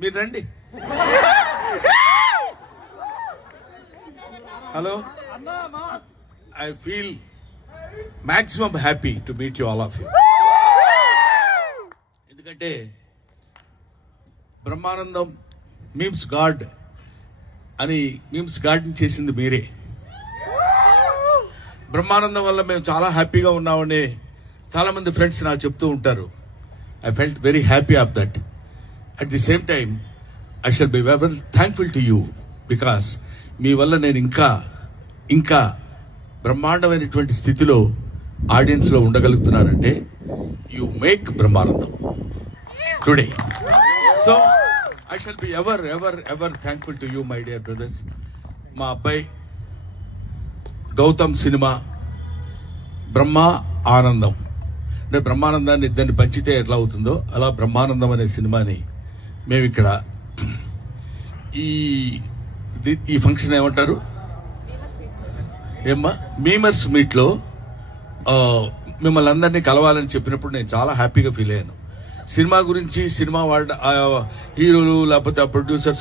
మీరు రండి. Hello, I feel maximum happy to meet you all of you. ఎందుకంటే Brahmanandam memes God అని memes garden చేసింది మీరే. బ్రహ్మానందం వల్ల మేము చాలా హ్యాపీగా ఉన్నామని చాలా మంది ఫ్రెండ్స్ నాకు చెప్తూ ఉంటారు. I felt very happy of that. At the same time I shall be very thankful to you because మీ వల్ల నేను ఇంకా బ్రహ్మాండమైనటువంటి స్థితిలో ఆడియన్స్ లో ఉండగలుగుతున్నానంటే you make Brahmanandam today. So I shall be ever ever ever thankful to you my dear brothers. మా అబ్బాయి గౌతమ్ సినిమా బ్రహ్మ ఆనందం అంటే బ్రహ్మానందాన్ని ఇద్దరిని పంచితే ఎట్లా అవుతుందో అలా బ్రహ్మానందం అనే సినిమాని మేము ఇక్కడ ఈ ఫంక్షన్ ఏమంటారు ఏమ్మా మీమర్స్ మీట్ లో మిమ్మల్ని అందరినీ కలవాలని చెప్పినప్పుడు నేను చాలా హ్యాపీగా ఫీల్ అయ్యాను. సినిమా గురించి సినిమా వాళ్ళ హీరోలు లేకపోతే ప్రొడ్యూసర్స్